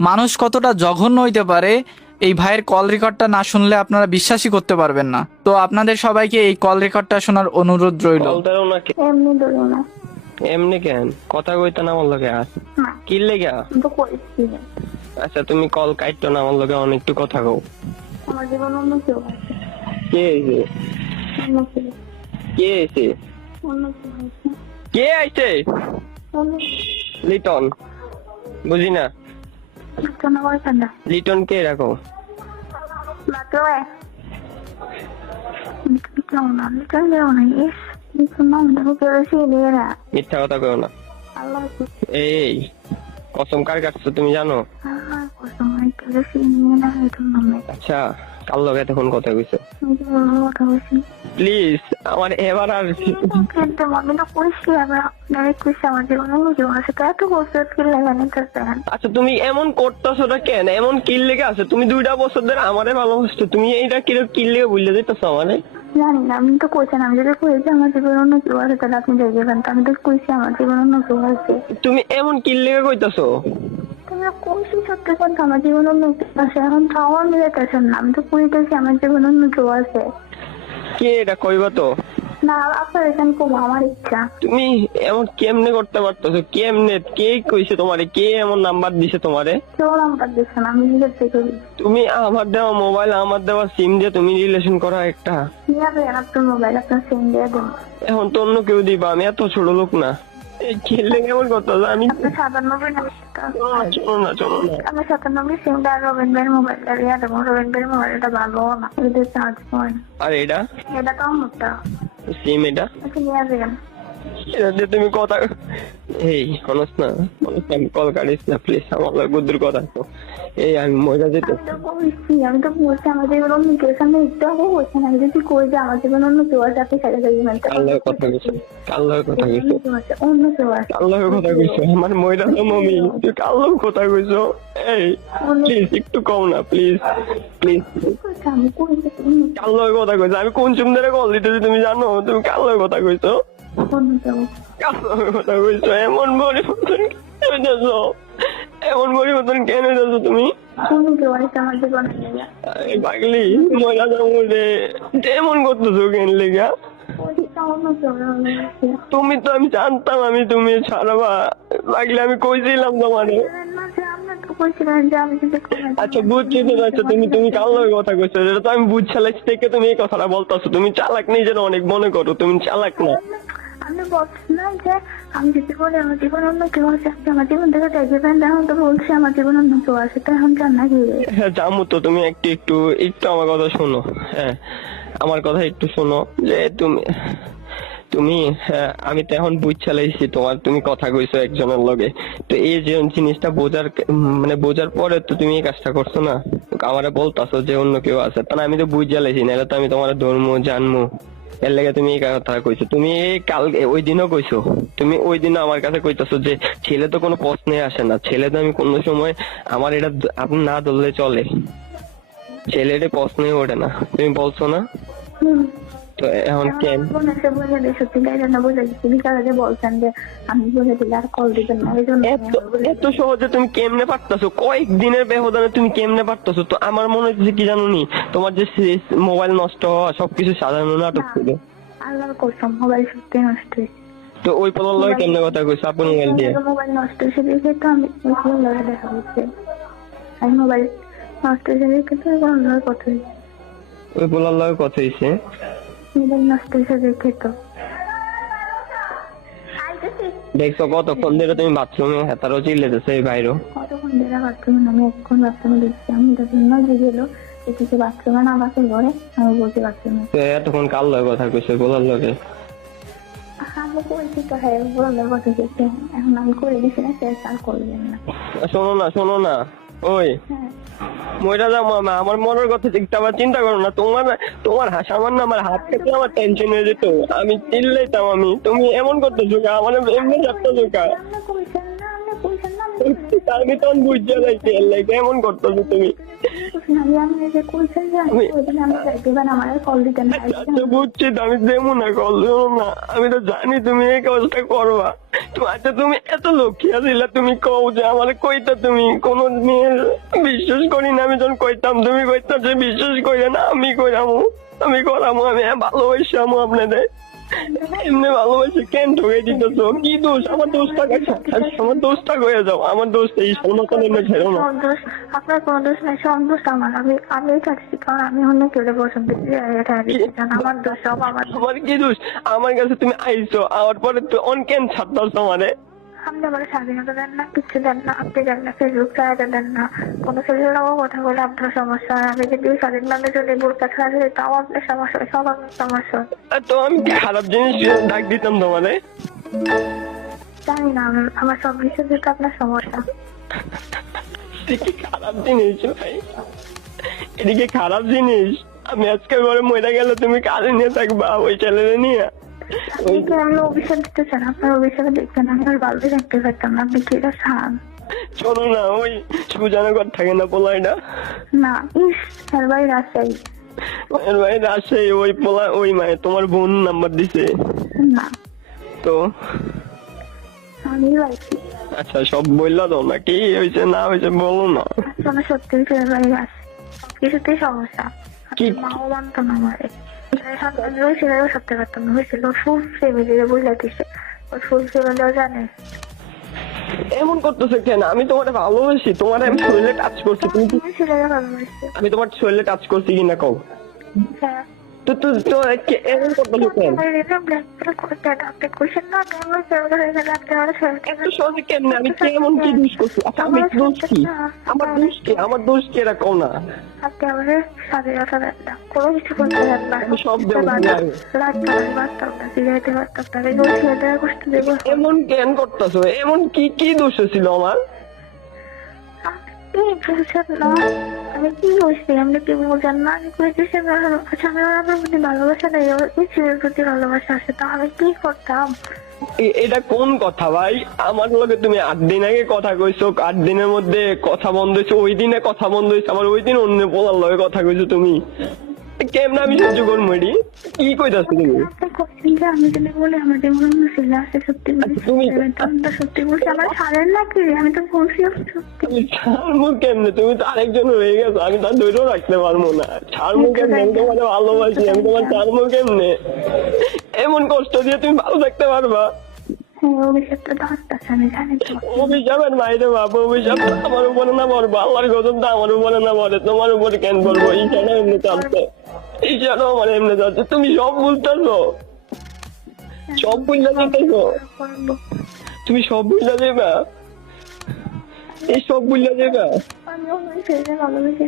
মানুষ কতটা জঘন্য হইতে পারে এই ভাইয়ের কল রেকর্ডটা না শুনলে আপনারা বিশ্বাসই করতে পারবেন না। তো আপনাদের সবাইকে এই কল রেকর্ডটা শোনার অনুরোধ রইল। কল দাও না এমনি ধরো না। এমনি কেন কথা কইতে না আমার লগে আর না, কি লেগা? আমি তো করেছি না। আচ্ছা তুমি কল কাটতো না আমার লগে অনেক একটু কথা কও। আমার জীবন অন্য কেউ আছে। কে আইছে? অন্য কেউ, কে আইছে? অন্য কেউ আছে। কে আইছে? অন্য লিটন বুঝি না। কেউ না বলছেন না। লিটন কে রাখো? মাত্র কেউ না, কেউ না। ইস, নাম দেখো কেউ এসে নিয়ে না। মিথ্যা কথা কও না। আল্লাহ এই কসম কার কাটছো তুমি জানো? আল্লাহ কসম, কেউ এসে নিয়ে না। এটার নামে আচ্ছা কার লগে তখন কথা কইছো? আমি তো বলবো কথা বলছি। প্লিজ আমার এবার আর কিন্তু আমি তো কইছি, আবার আপনার কইছি আমার জীবন অন্য কেউ আছে। তো এত বছর কি লাগানি থাকতেন? আচ্ছা তুমি এমন করতেছো না কেন? এমন কিল লেগে আছে? তুমি 2টা বছর ধরে আমারে ভালোবাসছো, তুমি এইটা কিল লেগে বুঝলে দিতেছো আমারে? জানি না, আমি তো কইছেন, আমি যদি কইছি আমার জীবন অন্য কেউ আছে তাহলে আপনি দেখবেন। তো আমি তো কইছি আমার জীবন অন্য কেউ আছে। তুমি এমন কিল লেগে কইতাছো? তুমি কইছি সত্যি কথা, আমার জীবন অন্য কেউ আছে। এখন তো আমার মিলাইতেছেন না। আমি তো কইতেছি আমার জীবন অন্য কেউ আছে। কে এটা কইবা তো? না, আপনার এখানে কম আমার ইচ্ছা। তুমি এমন কেমনে করতে পারতেছো? কেমনে? কে কইছে তোমারে? কে এমন নাম্বার দিছে তোমারে? কেউ নাম্বার দিচ্ছে না, আমি নিজের থেকে দিচ্ছি। তুমি আমার দেওয়া মোবাইল, আমার দেওয়া সিম দিয়ে তুমি রিলেশন করা একটা। নিয়ে আসবেন আপনার মোবাইল, আপনার সিম দিয়ে দেন। এখন তো অন্য কেউ দিবা, আমি এত ছোট লোক না। এই খেললে কেমন করতেছো? আমি আপনার 97 নাম্বারটা, চলো না চলো না। আমি 97 সিমটা রবীন ভাইয়ের মোবাইলটা দিয়ে দেবো। রবীন ভাইয়ের মোবাইলটা ভালো না, এদের চার্জ পয়েন্ট। আর এটা এটা তো আমারটা। সিম, এটা আচ্ছা, নিয়ে আসবেন। এটা দিয়ে তুমি কথা এই হনস না, আমি কল কাটিস না প্লিজ, আমার গুদ্দুর কথা তো। এই আমি মজা যেতে আমি তো বলছি, আমি তো বলছি আমার জীবন অন্য কেউ আছে। আমি একটু আগে বলছি না, আমি যদি কই যে আমার জীবন অন্য কেউ আছে, আপনি সাথে সাথে মানতে আল্লাহর কথা কইছো, আল্লাহর কথা কইছো, অন্য কেউ আছে। আল্লাহর কথা কইছো। আমার ময়রা তো মমি, তুই আল্লাহর কথা কইছো। এই প্লিজ একটু কম না, প্লিজ প্লিজ। আমি কই যে আল্লাহর কথা কইছো। আমি কোন চুম ধরে কল দিতেছি তুমি জানো? তুমি আল্লাহর কথা কইছো, অন্য কেউ। আল্লাহর কথা কইছো। এমন পরিবর্তন কেন হইতেছো? এমন পরিবর্তন কেন হইতেছো তুমি? অন্য কেউ আছে আমার জীবনে। এই পাগলি ময়রা তো মরে এমন করতেছো কেন লেগা? অন্য কেউ আছে। তুমি তো, আমি জানতাম আমি তুমি ছাড়াবা। লাগলে আমি কইছিলাম তোমারে। আপনার তো কইছিলেন যে আমি যদি আচ্ছা বুঝছি তো। আচ্ছা তুমি কার লগে কথা কইছো? এটা তো আমি বুঝছালাইছি থেকে তুমি এই কথাটা বলতাছো। তুমি চালাক নিজের অনেক মনে করো, তুমি চালাক না। আমি বলছিলাম যে আমি যদি বলি আমার জীবন অন্য কেউ আছে, আপনি আমার জীবন থেকে দেখবেন। এখন তো বলছি আমার জীবন অন্য কেউ আছে, তো এখন জান নাকি? হ্যাঁ জামু তো। তুমি একটু একটু একটু আমার কথা শোনো। হ্যাঁ আমার কথা একটু শোনো। যে তুমি তুমি হ্যাঁ, আমি তো এখন বুঝছালাইছি তোমার, তুমি কথা কইছো একজনের লগে। তো এই যে জিনিসটা বোঝার মানে বোঝার পরে তো তুমি এই কাজটা করছো না। আমারে বলতাছো যে অন্য কেউ আছে, তা না আমি তো বুঝছালাইছি, নাহলে তো আমি তোমার ধর্ম জানমু। এর লেগে তুমি এই কথা কইছো। তুমি এই কাল ওই দিনও কইছো। তুমি ওই দিনও আমার কাছে কইতাছো যে ছেলে তো কোনো প্রশ্নে আসে না। ছেলে তো আমি কোনো সময় আমার এটা আপনি না ধরলে চলে, ছেলের প্রশ্নই ওঠে না, তুমি বলছো না? তো এখন কেন? বলে দিই সত্যি গাই না, বলে দিচ্ছি বিকালে যে বলছেন যে আমি বলে দিলে আর কল দিবেন না, এই জন্য এত সহজে তুমি কেমনে পারতাছো? কয়েকদিনের ব্যবধানে তুমি কেমনে পারতাছো? তো আমার মনে হচ্ছে কি জানো নি, তোমার যে মোবাইল নষ্ট হওয়া সবকিছু সাজানো নাটক ছিল। আল্লাহর কসম মোবাইল সত্যি নষ্ট হয়েছে। তো ওই পলার লগে কেমনে কথা কইছো আপন মোবাইল দিয়ে? মোবাইল নষ্ট হয়েছে দেখে তো আমি লগে দেখা হচ্ছে। আমি মোবাইল নষ্ট হয়েছে দেখে তো অন্যের কথা হয়েছে। ওই পলার লগে কথা হইছে? মোবাইল নষ্ট হয়েছে দেখে তো। দেখছো কতক্ষণ ধরে তুমি বাথরুমে হেতারও চিল্লেতেছে এই বাইরেও? কতক্ষণ ধরে বাথরুমে? আমি এখন বাথরুমে দেখছি। আমি যখন যে গেল এদিকে বাথরুমে নামাতে ঘরে, আমি বলছি বাথরুমে। তো এতক্ষণ কার লগে কথা কইছো পলার লগে? আমি বলছি তো হ্যাঁ বললে কথা গেছে। এখন আমি করে দিছি না, সে আর করবেন না। শোনো না শোনো না, ওই হ্যাঁ মইরা যাও মামা, আমার মনের কথা ঠিকটা আবার চিন্তা করো না। তোমার তোমার সামান্য আমার হাত থেকে আমার টেনশন হয়ে যেত, আমি চিল্লাইতাম। আমি তুমি এমন করতেছো কা? আমার এমনি যাচ্তেছো কা? আপনি কইছেন না, আপনি কইছেন না, আমি আমি তখন বুঝতে পারছি এমন করতেছো তুমি। আমি যে কইছেন যে আমি ওইদিন আমি যাইবেন আমার কল দিতেন না। আচ্ছা বুঝছি তো, আমি দেবো না, কল দেবো না, আমি তো জানি তুমি এই কাজটা করবা। তো আচ্ছা তুমি এত লক্ষ্মী ছিলা, তুমি কও যে আমার কইতা, তুমি কোন মেয়ের বিশ্বাস করি না, আমি যখন কইতাম তুমি কইতাম যে বিশ্বাস করি না, আমি কইরামু, আমি করামু, আমি ভালোবাসামু আপনাদের। এমনি ভালোবাসে কেন ঠকে দিতেছ? কি দোষ? আমার দোষটা আমার দোষটা হয়ে যাও, আমার দোষ এই সনাতন এমনি ছেড়ো না। সন্তোষ আপনার কোনো দোষ নাই, সন্তোষ আমার। আমি চাচ্ছি কারণ আমি অন্য কেউ পছন্দ করি, এটা দিতে চান, আমার দোষ সব আমার। আমার কি দোষ? আমার কাছে তুমি আইছো, আওয়ার পরে তো অন কেন ছাড়তাছ আমারে? আপনি আমার স্বাধীনতা দেন না, কিচ্ছু দেন না, আপনি দেন না, ফেসবুক চালাতে দেন না, কোনো ছেলের কথা বলে আপনার সমস্যা হয়। আমি যদি স্বাধীনভাবে যদি বোরকা ছাড়া দিই তাও আপনার সমস্যা হয়, সব আপনার সমস্যা হয়। তো আমি কি খারাপ জিনিস ডাক দিতাম তোমারে? জানি না, আমার সব কিছু দিতে আপনার সমস্যা। কি খারাপ জিনিস ভাই, এদিকে খারাপ জিনিস। আমি আজকে ঘরে মরে গেলে তুমি কাজে নিয়ে থাকবা ওই ছেলেরে নিয়ে? আপনি কি আমি অভিশাপ দিতে চান? আপনার অভিশাপে দেখবেন আমি আর ভালোই রাখতে পারতাম না, আপনি কি এটা চান? চলো না, ওই সুজানগর থাকে না পোলাইটা? না, ইস এর ভাই রাজশাহী। এর ভাই রাজশাহী, ওই পোলা, ওই মায়ের তোমার বোন নাম্বার দিছে না তো? আমি পাইছি। আচ্ছা সব বললা তো, না কি হয়েছে না হয়েছে বলো না। আসলে সত্যি ফের ভাই আছে, সবকিছুতেই সমস্যা। কি? মাও মানতো না আমারে, সেটাও সত্যি পারতাম না, হয়েছিল ফুল ফ্যামিলিরে বুঝলা দিছে, ওর ফুল ফ্যামিলিও জানে। এমন করতেছে কেন? আমি তোমার ভালোবাসি, তোমার আমি শরীরে টাচ করছি, তুমি কি? তুমি ছেলেরা ভালোবাসছে। আমি তোমার শরীরে টাচ করছি কিনা কও? হ্যাঁ তো তো তো এমন করতেছে কেন? আপনি কইছেন না আমি আমার ফেভারিট হয়ে গেলে আপনি আমার তো সহজে কেমনে? আমি কেমন কি দোষ করছি? আচ্ছা আমি দোষ কি? আমার দোষ কি? আমার দোষ কি এটা কও না। আপনি আমাদের স্বাধীনতা দেন না, কোনো কিছু করতে দেন না। আমি সব দেবো, রাত বাঁচতাম না, ফিরাইতে পারতাম না, এই ছেলেটা কষ্ট দেবো। এমন কেন করতেছো? এমন কি কি দোষ ছিল আমার? আপনি বলছেন না, আমি কি বলছি? আপনি কি বলছেন না? আমি কইতেছি আচ্ছা আমি আপনার প্রতি ভালোবাসা নেই, আমার এই ছেলের প্রতি ভালোবাসা আছে, তা আমি কি করতাম? এটা কোন কথা ভাই? আমার লগে তুমি 8 দিন আগে কথা কইছো, 8 দিনের মধ্যে কথা বন্ধ হয়েছে, ওই দিনে কথা বন্ধ হয়েছে, আবার ওই দিন অন্য পোলার লগে কথা কইছো তুমি। কেমন আমি সহ্য করবো? এটি কি কইতাছো তুমি? আপনি কইছেন যে আমি যদি বলি আমার জীবন ছেলে আছে, সত্যি বলছি, সত্যি বলছি, আমার ছাড়েন না কি? আমি তো বলছি সত্যি। তুমি ছাড়বো কেমনে? তুমি তো আরেকজন হয়ে গেছো, আমি তার ধরেও রাখতে পারবো না। ছাড়বো কেমনে? আমি তোমার ভালোবাসি, আমি তোমার ছাড়বো কেমনে? এমন কষ্ট দিয়ে তুমি ভালো থাকতে পারবা? হ্যাঁ, অভিশাপটা তো আসতেছে, আমি জানি তো। অভিশাপের বাইরে বাবা, অভিশাপ আমার উপরে না পড়বো, আল্লাহর গজবটা আমার উপরে না পড়ে, তোমার উপরে কেন পড়বো? ঈশানো এমনি চাচ্ছে, ঈশানো আমার এমনি চাচ্ছে, তুমি সব বুঝতেছো, সব বুঝতে যেতেছো, তুমি সব বুঝতে যাবা, এই সব বুঝতে যাবা। আমি আমার ছেলেকে ভালোবেসে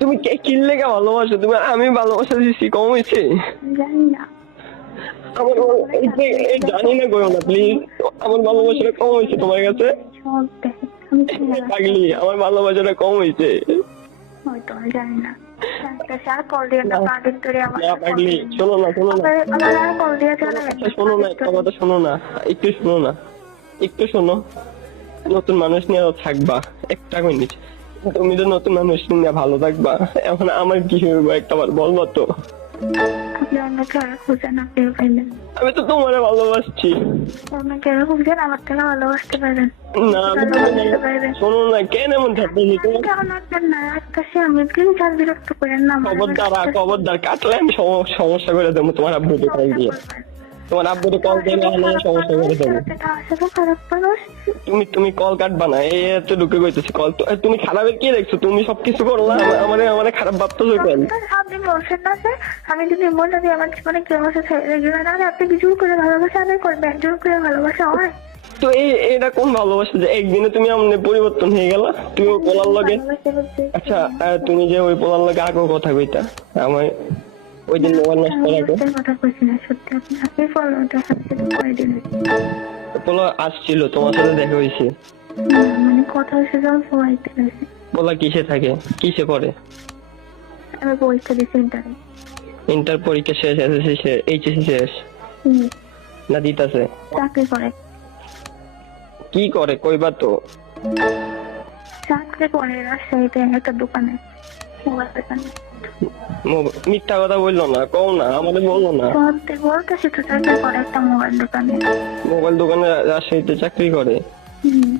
তুমি কিনলে কে ভালোবাসো? তুমি আমি ভালোবাসা দিচ্ছি কম হয়েছে? জানি না। আমার জানি না করো না প্লিজ, আমার ভালোবাসাটা কম হয়েছে তোমার কাছে? সব দেখে আমি জানি না। পাগলি, আমার ভালোবাসাটা কম হয়েছে? হয়তো আমি জানি না। জানতেছি, আর কল দিয়ে না, পাগল ধরে আমার না পাগলি, শোনো না, শোনো না, আমার আর কল দিয়ে চলে আচ্ছা শোনো না, একটা কথা শোনো না, একটু শোনো না, একটু শোনো। নতুন মানুষ নিয়ে থাকবা একটা মিনিট, তুমি তো নতুন মানুষ নিয়ে ভালো থাকবা, এখন আমার কি হইব একটা বার বলবা তো? আপনি অন্য কেউ খুঁজেন, আপনিও পাইবেন। আমি তো তোমার ভালোবাসছি। অন্য কেউ খুঁজেন, আমার থেকে ভালোবাসতে পারেন। না আমি শোনো না, কেন এমন থাকতেছি তোমার? কেমন আসবেন না আসতেছি আমি, প্লিজ আর বিরক্ত করেন না। খবরদার কাটলে আমি সমস্যা করে দেবো তোমার আব্বুকে কল দিয়ে, তোমার আব্বুকে কল দিয়ে আমি সমস্যা করে দেবো। খারাপ মানুষ তুমি কল কাটবা না, এই এত ঢুকে গইতেছি কল। তুমি খারাপের কি দেখছো? তুমি সবকিছু করলা, আমার খারাপ ভাবতেছো কেন? আপনি বলছেন না যে আমি যদি বলি যে আমার জীবনে কেউ আছে ছেড়ে গেলে না, আপনি কিছু করে ভালোবাসা আদায় করবেন, জোর করে ভালোবাসা হয়? তো এটা কোন ভালোবাসা যে একদিনে তুমি আমাদের পরিবর্তন হয়ে গেলা? তুমি ওই পোলার লগে, আচ্ছা তুমি যে ওই পোলার লগে আগে কথা কইতা, আমার ওই দিন মোবাইল নষ্ট করার কথা কইছি না, সত্যি আপনি ফলো দেখাচ্ছি তো কয়দিন পোলা আসছিল, তোমার সাথে দেখা হয়েছে? মানে কথা হয়েছে যখন ফোয়াইতে গেছে। পোলা কিসে থাকে, কিসে পড়ে? আমি পরীক্ষা দিচ্ছি ইন্টারে। ইন্টার পরীক্ষা শেষ, এসএসসি শেষ, এইচএসসি শেষ না দিতাছে? চাকরি করে। কি করে কইবা তো? চাকরি করে রাজশাহীতে একটা দোকানে, মোবাইল দোকানে। মিথ্যা কথা বললো না, কও না, আমাদের বললো না। সত্যি বলতেছি তো, চাকরি করে একটা মোবাইল দোকানে। মোবাইল দোকানে রাজশাহীতে চাকরি করে? হুম।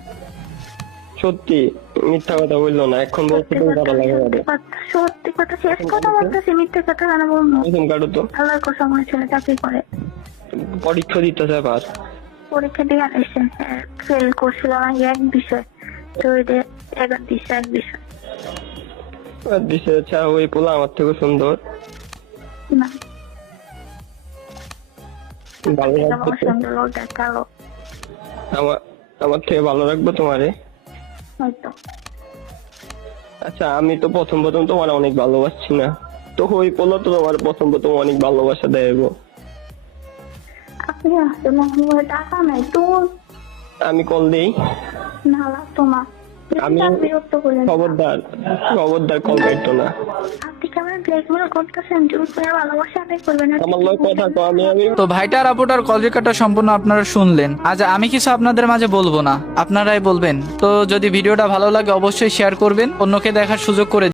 সত্যি? মিথ্যা কথা বললো না, এখন বলতে সত্যি তুমি কথা, ভালো লাগে সত্যি কথা, সত্যি কথা, শেষ কথা বলতেছি, মিথ্যে কথা কেন বলবো? প্রথম কাটো তো। আল্লাহর কসম, আমার ছেলে চাকরি করে। পরীক্ষা দিতেছে আবার? পরীক্ষা দিয়ে এসে ফেল করছিল নাকি এক বিষয়, তো ওইটা এবার দিচ্ছে এক বিষয়। আর দিছে, আচ্ছা ওই পোলা আমার থেকে সুন্দর? না, ভালো এটা রাখবো আমার তো? সুন্দর, ওটা কালো আমার থেকে ভালো রাখবো তোমারে? হয়তো। আচ্ছা আমি তো প্রথম তোমার অনেক ভালোবাসছি না, তো ওই পোলা তো তোমার প্রথম অনেক ভালোবাসা দেব। আপনি আসলে আমার টাকা নাই তো, আমি কল দেই? না লাগতো না। আমি বিরক্ত করে খবরদার কল কাটতো না। আপনি কেমন ব্ল্যাকমেল করতেছেন, জোর করে ভালোবাসা আদায় করবেন। আমার লোক কথা কো, আমি তো ভাইটার আপুটার কল রেকর্ডটা সম্পূর্ণ আপনারা শুনলেন। আজ আমি কিছু আপনাদের মাঝে বলবো না, আপনারাই বলবেন। তো যদি ভিডিওটা ভালো লাগে অবশ্যই শেয়ার করবেন, অন্যকে দেখার সুযোগ করে